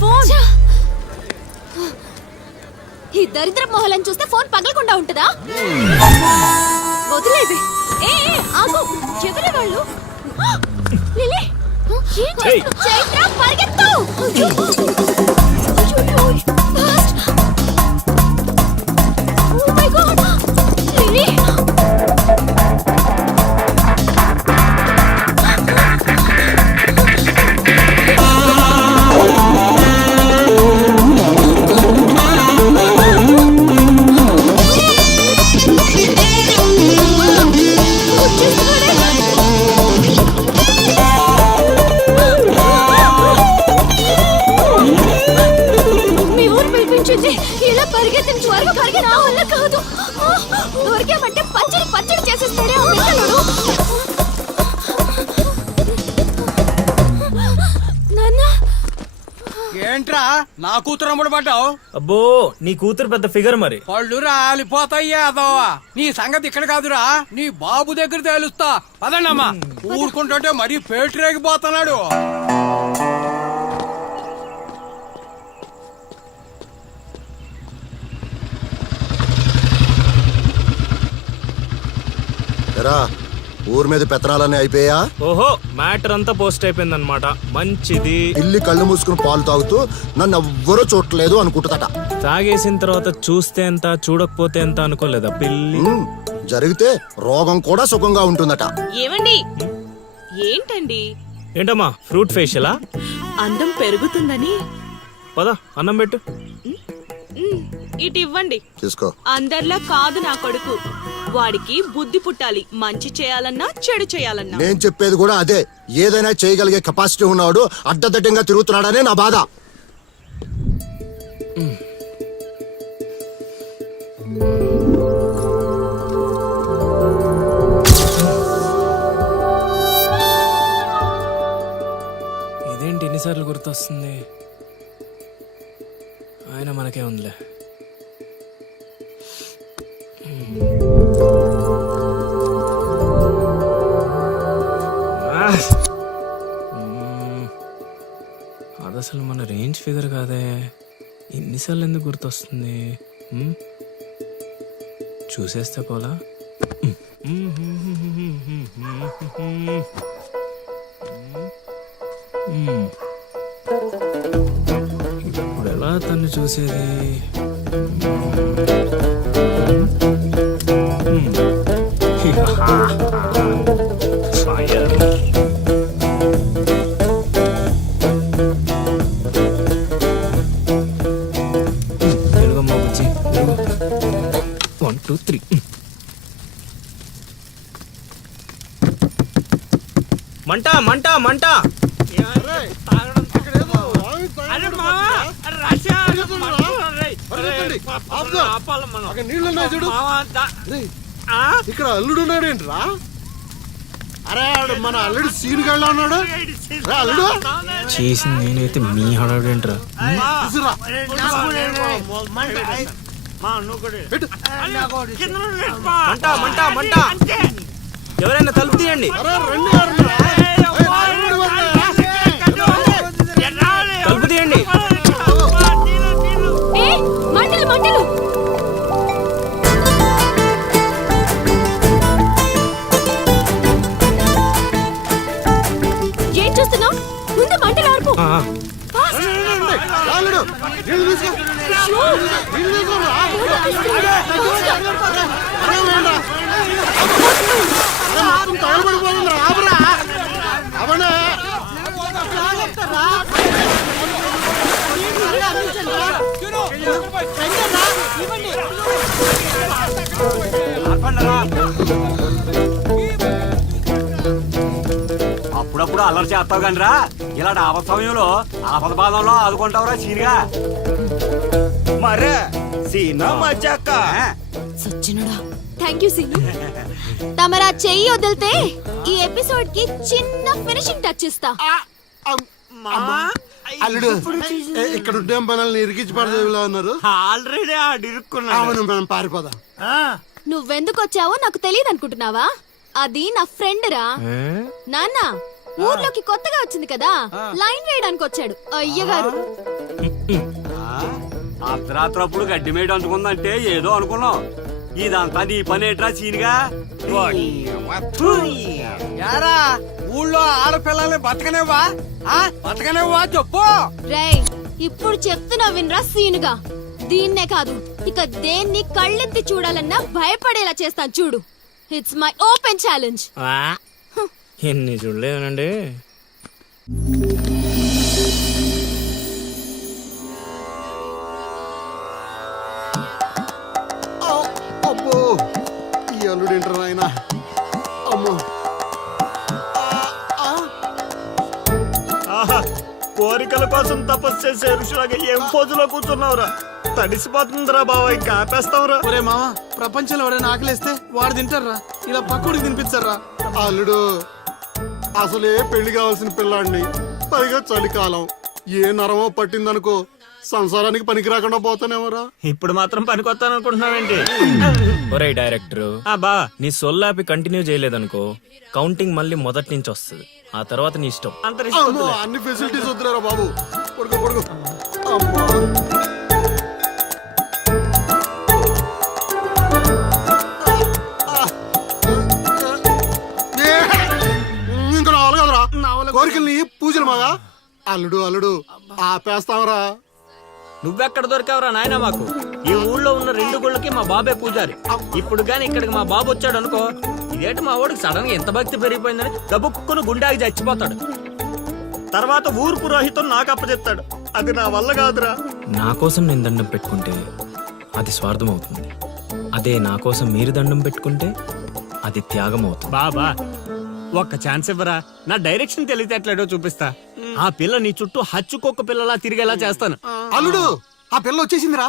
Phone. ఈ దరిద్ర మొహలను చూస్తే ఫోన్ పగలకుండా ఉంటుందా? వదిలేది. ఏ ఆగు, ఎవరి వాళ్ళు? లిలీ, ఏం చేస్తున్నావ్? చైత్ర, పరిగెత్తు. Oh my God, Lily. ఇలా పరిగెత్తిన త్వరగా పరిగెత్త నా వల్ల కాదు. దొరికామంటే పచ్చడి పచ్చడి చేసేస్తాడే ఆ పిల్లలు. నాన్న, ఏంట్రా నా కూతురు అమ్ముడు పడ్డావు? అబ్బో, నీ కూతురు పెద్ద ఫిగర్ మరి. పళ్ళు రాలిపోతాయ్యా అదోవా. నీ సంగతి ఇక్కడ కాదురా, నీ బాబు దగ్గర తేలుస్తా. పదండమ్మా. ఊరుకుంటుంటే మరీ పేటరేగిపోతున్నాడు. ఊరి మీద పెత్తనాలన్నీ అయిపోయా? ఓహో, మ్యాటర్ అంతా పోస్ట్ అయిపోయింది అనమాట. మంచిది. ఇల్లి కళ్ళు మూసుకుని పాలు తాగుతూ నన్ను ఎవ్వరూ చూడలేదు అనుకుంటుందట. తాగేసిన తర్వాత చూస్తే ఎంత, చూడకపోతే ఎంత అనుకోలేదా పిల్లి? జరిగితే రోగం కూడా సుఖంగా ఉంటుందట. ఏమండి? ఏంటండి? ఏంటమ్మా, ఫ్రూట్ ఫేషియలా? అందం పెరుగుతుందని. పద, అన్నం పెట్టు. ఇటు ఇవ్వండి. తీసుకో. అందరిలా కాదు నా కొడుకు. వాడికి బుద్ధి పుట్టాలి. మంచి చేయాలన్నా చెడు చేయాలన్నా. నేను చెప్పేది కూడా అదే. ఏదైనా చేయగలిగే కెపాసిటీ ఉన్నవాడు అడ్డదడ్డంగా తిరుగుతున్నాడనే నా బాధ. ఇదేంటి ఎన్నిసార్లు గుర్తొస్తుంది? ఆయన మనకే ఉందిలే. అది అసలు మన రేంజ్ ఫిగర్ కాదే. ఎన్నిసార్లు ఎందుకు గుర్తొస్తుంది? చూసేస్తే పోలా. ఇప్పుడు ఎలా తను చూసేది? తెలుగమ్మా బుజ్జి, 1 2 3. మంట మంట మంట. ఇక్కడ అల్లుడు ఉన్నాడేంట్రా? అరే మన అల్లుడు సీన్ గళ్ళ ఉన్నాడు. అల్లుడు చేసింది నేనైతే మీ హడావిడేంట్రా? మంట మంట మంట. ఎవరైనా తలుపు తీయండి. తలుపు తీయండి. మంటలు మంటలు. ఏం చూస్తున్నావు? ముందు మంటలు ఆర్పు. అప్పుడప్పుడు అల్లరి చేస్తావు కాని రా, ఇలాంటి ఆపద సమయంలో ఆపద బాధంలో ఆదుకుంటావురా సీనిగా. మరే సీనా మజాక. సచ్చినడా. Thank you Seenu. తమరా చెయ్యి వదిలితే ఈ ఎపిసోడ్ కి చిన్న ఫినిషింగ్ టచ్ ఇస్తా. అల్లుడు ఇక్కడ ఉంటే మనల్ని ఇరికించి పడదేవిలా ఉన్నారు. ఆల్రెడీ ఆడిరుక్కున్నాను. మనం పారిపోదాం. నువ్వెందుకు వచ్చావో నాకు తెలియదు అనుకుంటున్నావా? అది నా ఫ్రెండ్ రా. నాన్న ఊర్లోకి కొత్తగా వచ్చింది కదా, లైన్ వేయడానికి వచ్చాడు. అయ్యగారు అర్ధరాత్రప్పుడు గడ్డి మేడ అందుకుందంటే ఏదో అనుకున్నాం. ఇదంతా నీ పనేట్రా సీనిగా. యారా ఊళ్ళో ఆడపిల్లల్ని బతకనేవా బతకనేవా చెప్పు. రేయ్ ఇప్పుడు చెప్తున్నా వినరా సీనుగా. దీన్నే కాదు ఇక దేన్ని కళ్ళెత్తి చూడాలన్నా భయపడేలా చేస్తాను చూడు. It's my open challenge. ఎన్ని చూడలేదనండి. అబ్బో ఈ అల్లుడు ఏంటారు ఆయన. అమ్మో ఆహా, కోరికల కోసం తపస్సు చేసే ఋషులాగా ఏం పోజులో కూర్చున్నావురా? తడిసిపోతుందిరా బావ, ఇంకా ఆపేస్తావురా. ఒరే మామ, ప్రపంచంలో ఎవరైనా ఆకలిస్తే వాడు తింటారా, ఇలా పక్కడికి తినిపించారా? అల్లుడు అసలే పెళ్లి కావాల్సిన పిల్లాడిని, పైగా చలికాలం. ఏ నరమో పట్టిందనుకో సంసారానికి పనికి రాకుండా పోతానేమరా. ఇప్పుడు మాత్రం పనికొస్తాను అనుకుంటున్నావేంటి? ఒరే డైరెక్టర్, బా నీ సొల్లాపి కంటిన్యూ చేయలేదనుకో కౌంటింగ్ మళ్ళీ మొదటి నుంచి వస్తుంది. ఆ తర్వాత నీ ఇష్టం. అమ్మో, అన్ని ఫెసిలిటీస్ వద్దురా బాబు. కొడుకు కొడుకు. అమ్మా ఇంకా రావాలి కదరా కోరికల్ని పూజలు మగా. అల్లుడు అల్లుడు ఆపేస్తావరా. నువ్వెక్కడ దొరికావురా నాయనా మాకు? ఈ ఊళ్ళో ఉన్న 2 గుళ్ళకి మా బాబే పూజారి. ఇప్పుడు గాని ఇక్కడికి మా బాబు వచ్చాడు అనుకో, ఇదేంటి మా వాడికి సడన్ గా ఎంత భక్తి పెరిగిపోయిందని గబుక్కును గుండాకి చచ్చిపోతాడు. తర్వాత ఊరు పురోహితం నాకు అప్పచెప్తాడు. అది నా వల్ల కాదురా. నా కోసం నేను దండం పెట్టుకుంటే అది స్వార్థం అవుతుంది. అదే నా కోసం మీరు దండం పెట్టుకుంటే అది త్యాగం అవుతుంది. బాబా ఒక్క ఛాన్స్ ఇవ్వరా, నా డైరెక్షన్ తెలియటట్లేడో చూపిస్తా. ఆ పిల్ల నీ చుట్టూ హచ్చుకొక్క పిల్లలా తిరిగేలా చేస్తాను. అల్లుడు ఆ పిల్ల వచ్చేసిందిరా.